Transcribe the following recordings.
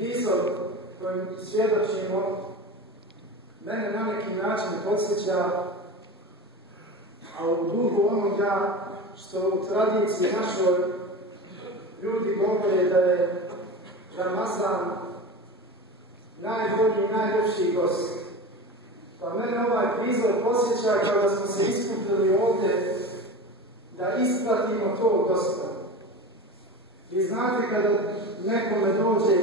prizor kojim svjedočimo mene na neki način podsjeća, a u duhu onoga što u tradiciji našoj ljudi govore da je Ramazan najbolji i najljepši gost. Pa mene ovaj prizor podsjeća kada smo se iskupili ovdje da ispratimo to gosta. Vi znate kada nekome dođe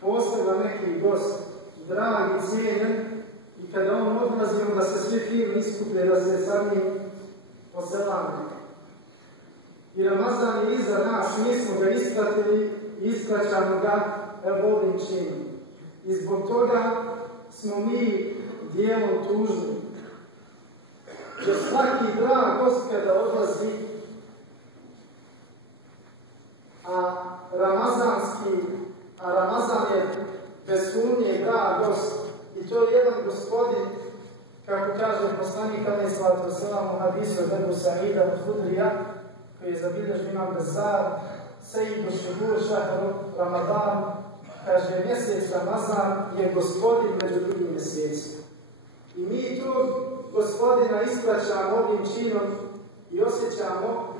poseban neki gost, drag i cijenjen, i kada on odlazi, onda se svi fino iskuplje da se sa njim poselame. I Ramazan je iza nas, mi smo ga ispratili i ispraćamo ga ovim činom. I zbog toga smo mi dijelom tužni. Jer svaki drag gost kada odlazi, a Ramazan je bez sumnje drag gost, i to je jedan gospodin, kako kaže poslanik alejhi selatu vesselam u hadisu od Ebu Saida al-Hudrija, koji je zabilježen Imam Bezzar, Sejdu Šuhur Šahru Ramadan, kaže, mjesec Ramazan je gospodin među drugim mjesecima. I mi tu gospodina ispraćamo ovim činom i osjećamo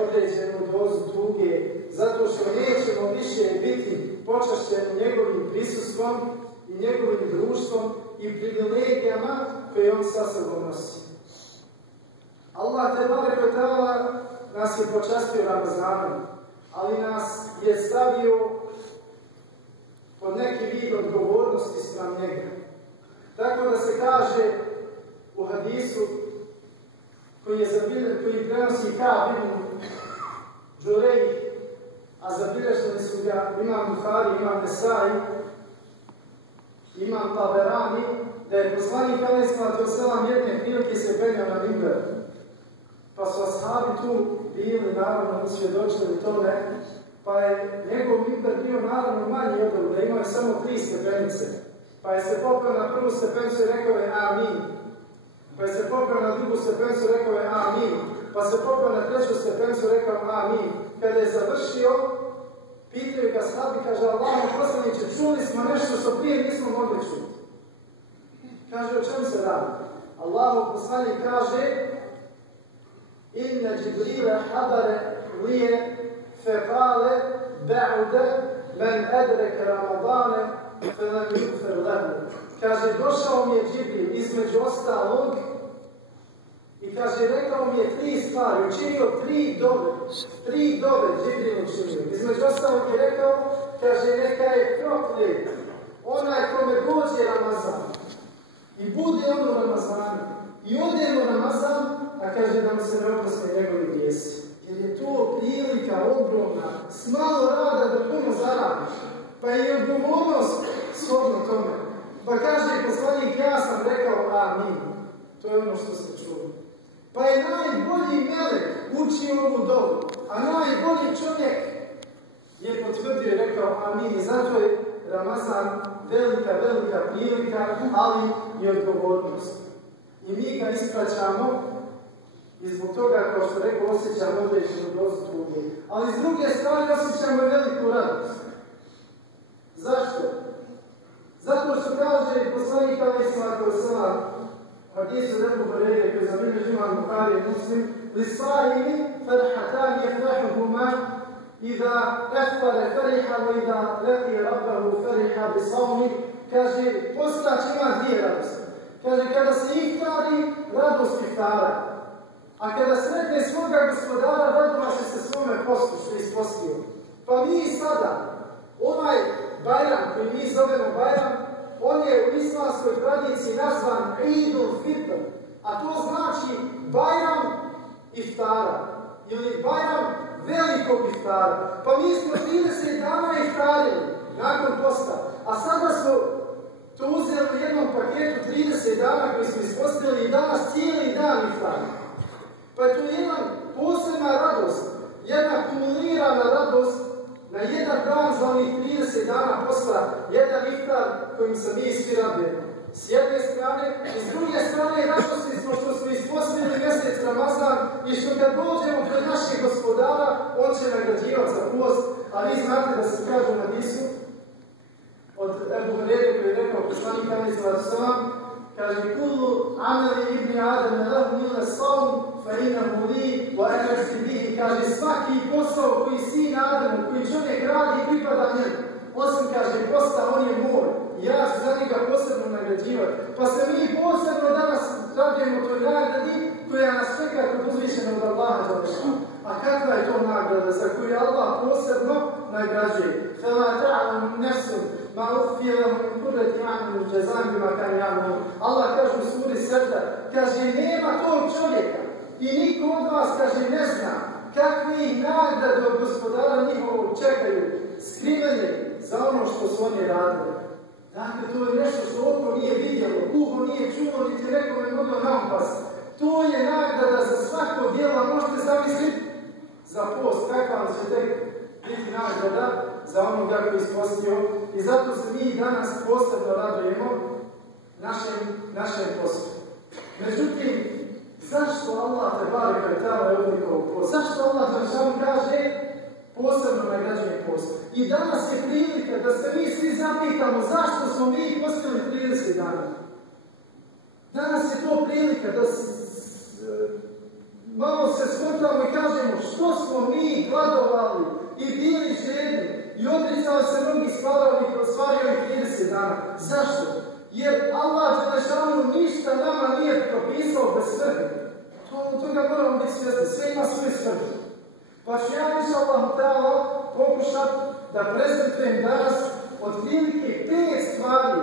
određenu dozu tuge, zato što nećemo više biti počašćeni njegovim prisustvom i njegovim društvom i privilegijama koje on sa sobom nosi. Allah te barek ve taala nas je počastio Ramazanom, ali nas je stavio pod neki vid odgovornosti spram njega. Tako da se kaže u hadisu koji prenosi Ka'b ibn Džurejh, a zabilježili su ga Imam Buhari, Imam Nesai, Imam Taberani, da je poslanik alejhi selatu vesselam jedne prilike se penjao na mimber. Pa su ashabi tu bili, naravno, usvjedočili tome, pa je njegov mimber bio naravno manji od ovoga, imao je samo 3 stepenice. Pa je se popeo na prvu stepenicu i rekao je amin. Pa je se popeo na drugu stepenicu i rekao je amin. Pa se popeo na treću stepenicu i rekao amin. Kada je završio, pitaju ga ashabi, kaže, Allahu poslaniče, čuli smo nešto što prije nismo mogli čuti. Kaže, o čemu se radi? Allahu poslanik kaže, inna Džibrile hadare lije fekale ba'ude men edreke Ramadane felam yugfer lehu. Kaže, došao mi je Džibril između ostalog i kaže, rekao mi je 3 stvari, učinio 3 dove. 3 dove Džibril učinio. Između ostalog je rekao, kaže, neka je proklet onaj kome dođe Ramazan i bude on u Ramazanu i ode u Ramazan, a kaže da mu se ne oproste njegovi grijesi. Jer je to prilika ogromna, s malo rada da puno zaradiš, pa je i odgovornost shodno tome. Pa kaže poslanik, ja sam rekao amin. To je ono što se čuo. Pa je najbolji melek učio ovu dobu, a najbolji čovjek je potvrdio i rekao amin. I zato je Ramazan velika, velika prilika, ali i odgovornost. I mi ga ispraćamo i zbog toga, kao što rekao, osjećamo određenu dozu tuge. Ali s druge strane osjećamo veliku radost. Zašto? Zato što kaže poslanik alejhi selatu vesselam hadisu Ebu Hurajre koji zabilježi Imam Buhari i Muslim, lissaimi farhatan yafrahuhuma idha aftara fariha wa idha laqi rabbahu fariha bi sawmi. Kaže, postač ima 2 radosti. Kaže, kada se iftari, radost iftara. A kada sretne svoga gospodara, radovaše se svome postu što je ispostio. Pa mi sada, ovaj Bajram koji mi zovemo Bajram, on je u islamskoj tradiciji nazvan Idul Fitr, a to znači Bajram iftara, ili Bajram velikog iftara. Pa mi smo 30 dana iftarili nakon posta, a sada smo to uzeli u jednom paketu 30 dana koji smo ispostili i danas cijeli dan iftarili. Pa je to jedna posebna radost, jedna kumulirana radost na jedan dan za onih 30 dana posla, jedan iftar kojim se mi svi radujemo. S jedne strane, i s druge strane radosni smo što smo ispostili mjesec Ramazan i što kad dođemo pred našeg gospodara, on će nagrađivati za post, a vi znate da se kaže na hadisu od Ebu Hureyre koji je rekao poslanik alejhi salatu vesselam, kaže kullu amali ibni Adam lahu illa sawm fa innahu li wa ana bihi, kaže svaki posao koji sin Adamu, koji čovjek radi pripada njemu, osim kaže posta, on je moj. Ja ću za njega posebno nagrađivati. Pa se mi posebno danas radujemo toj nagradi koja nas čeka kod uzvišenog Allaha dželešanu. A kakva je to nagrada za koju Allah posebno nagrađuje? فَلَا تَعْلَمُ نَفْسٌ مَا أُخْفِيَ لَهُم مِّن قُرَّةِ أَعْيُنٍ جَزَاءً بِمَا كَانُوا يَعْمَلُونَ. Allah kaže u suri Sežda, kaže nema tog čovjeka i niko od vas, kaže, ne zna kakvi nagrade od gospodara njihovog čekaju skrivene za ono što su oni radili. Dakle, to je nešto što oko nije vidjelo, uho nije čulo, niti nekome moglo napasti. To je nagrada za svako djelo, možete zamisliti za post, kakva vam će tek biti nagrada za onoga koji je ispostio. I zato se mi danas posebno radujemo našem postu. Međutim, zašto Allah te bareka i ta'ala je odlikao post? Zašto Allah dželešanu kaže posebno nagrađuje post? I danas je prilika da se mi svi zapitamo zašto smo mi postili 30 dana. Danas je to prilika da malo se skontamo i kažemo što smo mi gladovali i bili žedni i odricali se mnogih stvari ovih 30 dana. Zašto? Jer Allah dželešanu ništa nama nije propisao bez svrhe. Toga moramo biti svjesni, sve ima svoje svrhe. Pa ću ja inšallahu ta'ala pokušati da prezentujem danas otprilike 5 stvari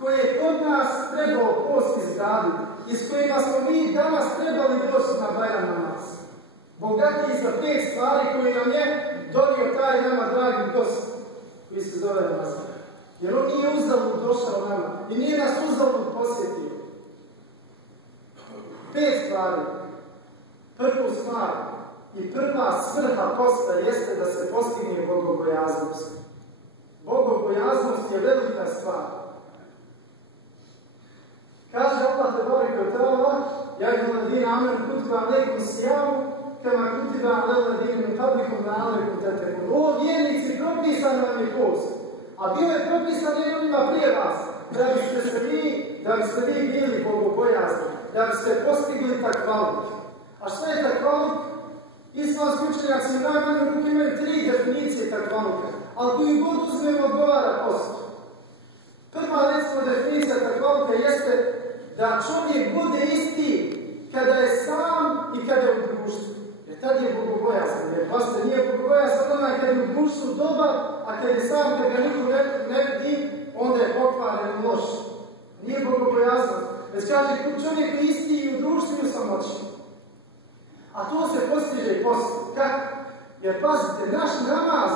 koje je kod nas trebao post izgraditi i s kojima smo mi danas trebali doći na Bajram namaz. Bogatiji za 5 stvari koje nam je donio taj nama dragi gost koji se zove Ramazan. Jer on nije uzalud došao nama i nije nas uzalud posjetio. 5 stvari. Prvu stvar i prva svrha posta jeste da se postigne bogobojaznost. Bogobojaznost je velika stvar. Kaže Allah tebareke ve ta'ala: "Ja ayyuhallazina amanu kutiba alaykumus siyam kama kutiba alal ladina min qablikum la'allakum tattaqun." O vjernici, propisan vam je post. A bio je propisan onima prije vas, da biste vi bili bogobojazni, da biste postigli takvaluk. A šta je takvaluk? Islamski učenjaci u najmanju ruku imaju 3 definicije takvaluka, ali koju god uzmemo odgovara post. Prva, recimo, definicija takvaluka jeste da čovjek bude isti kada je sam i kada je u društvu. Jer tad je bogobojazan. Jer pastor nije bogobojazan onaj kada je u društvu dobar, a kada je sam, kada ga niko ne vidi, onda je pokvaren i loš. Nije bogobojazan. Već kaže, čovjek je isti i u društvu i u samoći. A to se postiže i posle. Kako? Jer pazite, naš namaz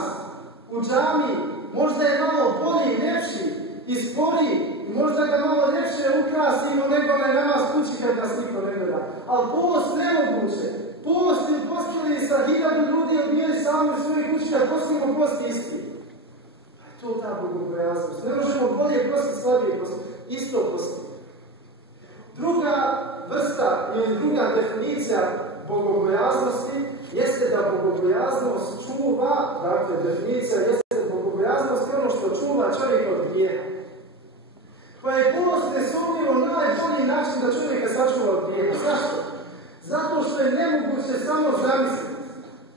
u džami možda je malo bolji, lepši i sporiji, i možda ga malo lepše ukrasimo nego onaj namaz kući kad nas niko ne gleda. Ali post nemoguće. Post ili postili sa 1000 ljudi ili bili sami u svojoj kući kad postimo post isti. A je to ta bogobojaznost. Ne možemo bolje postiti, slabije postiti. Isto postiti. Druga vrsta ili druga definicija bogobojaznosti jeste da bogobojaznost čuva, dakle definicija jeste da bogobojaznost je ono što čuva čovjek od grijeha. Pa je post nesumnjivo najbolji način da čovjeka sačuva od grijeha. Zašto? Zato što je nemoguće samo zamisliti,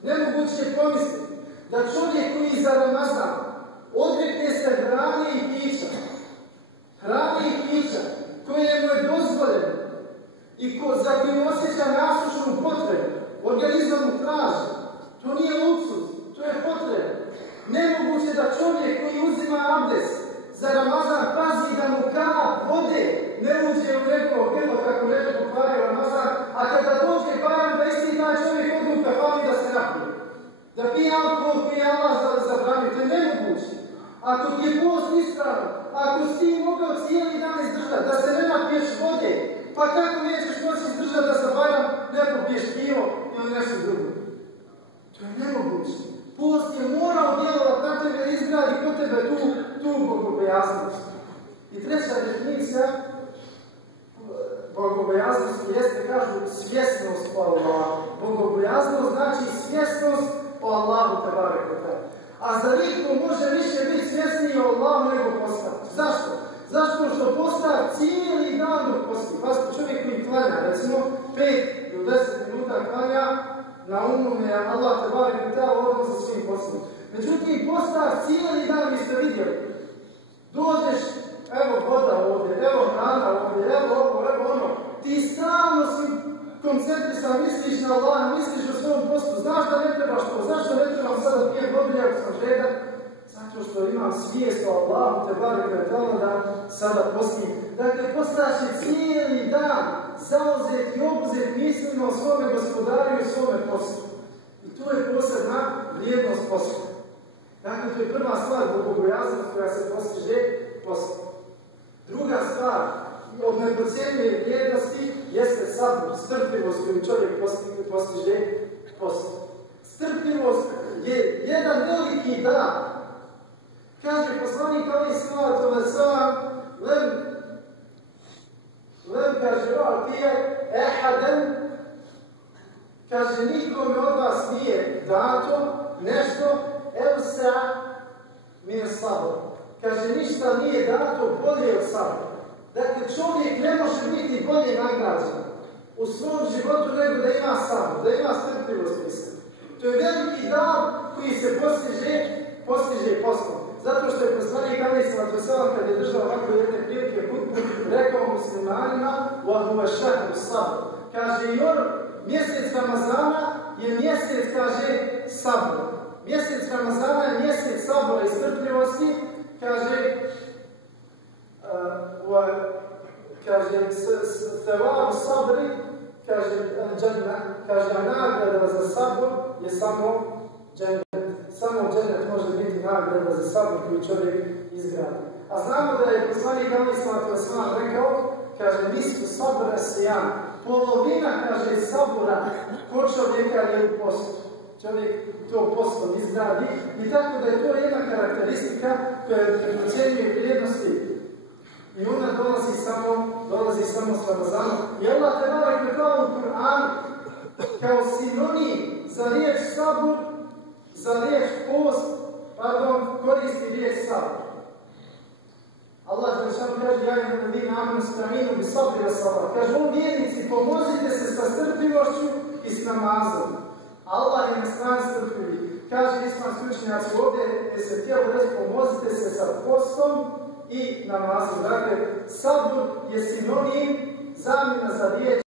nemoguće je pomisliti da čovjek koji za Ramazan odrekne se hrane i pića koje mu je dozvoljeno i za kojim osjeća nasušnu potrebu, organizam mu traži. To nije luksuz, to je potreba. Nemoguće da čovjek koji uzima abdest za Ramazan pazi da mu kap vode ne uđe u neko grlo kako neko pokvario Ramazan, a kada dođe Bajram da isti taj čovjek ode u kafanu da se napije. Da pije alkohol koji je Allah zabranio, to je nemoguće. Ako ti je post ispravan, ako si ti mogao cijeli dan izdržati, da se ne napiješ vode, pa kako nećeš moći izdržati da sa Bajram ne popiješ pivo ili nešto drugo? To je nemoguće. Post je morao djelovati na tebe i izgradi kod tebe tu bogobojaznost. I treća definicija bogobojaznosti jeste, kažu, svjesnost o Allahu. Bogobojaznost znači svjesnost o Allahu te bareke. A za niko može više biti svjesniji o Allahu nego postav. Zašto? Zašto što postav cijeli dan dok posti. Pa čovjek koji klanja, recimo 5 do 10 minuta klanja, na umu je Allah te bareke odmah za svim poslom. Međutim, postav cijeli dan, vi ste vidjeli. Dođeš, evo voda ovdje, evo hrana ovdje, evo ovo, evo ono. Ti stalno si koncentrisan, misliš na Allah, misliš o svom poslu. Znaš da ne trebaš to, zašto ne trebam sada pijem vodu, ako sam žedan? Zato što imam svijest o Allahu te bareke da sada postim. Dakle, postaš je cijeli dan zauzet i obuzet mislima o svome gospodaru i o svome poslu. I to je posebna vrijednost posla. Dakle, to je prva stvar, bogobojaznost koja se postiže posle. Druga stvar, od neprocjenjive vrijednosti, jeste sabor, strpljivost koju čovjek postiže posle. Strpljivost je jedan veliki dar. Kaže poslanik alejhi salatu vesselam, lem kaže ratije ehaden, kaže nikome od vas nije dato nešto evsa min sabor. Kaže ništa nije dato bolje od sabora. Dakle, čovjek ne može biti bolje nagrađen u svom životu nego da ima sabor, da ima strpljivost misli. To je veliki dar koji se postiže poslom. Zato što je poslanik alejhi salatu vesselam kad je držao ovako jedne prilike hutbu, rekao muslimanima wa huwa shahru sabr. Kaže i on, mjesec Ramazana je mjesec, kaže, sabora. Mjesec Ramazana je mjesec sabora i strpljivosti, kaže, stevaru sabri, kaže, dženna, kaže, nagrada za sabor je samo džennet. Samo džennet može biti nagrada za sabor koju čovjek izgradi. A znamo da je poslanik alejhi salatu vesselam rekao, kaže, nisku sabora sijam. Polovina, kaže, sabora kod čovjeka je u postu. Čovjek to postom izgradi i tako da je to jedna karakteristika koja je procjenjuje vrijednosti. I ona dolazi samo s Ramazanom. I Allah te bareke kao u Kur'anu, kao sinonim za riječ sabor, za riječ post, koristi riječ sabor. Allah kaže, ja imam vi namenu staminu bi sabri sabor. Kaže, o vjernici, pomozite se sa strpljivošću i s namazom. Allah je na strani strpljivi. Kaže islamski učenjaci ovdje, gdje se htjelo reći, pomozite se sa postom i namazom. Dakle, sabor je sinonim zamjena za riječ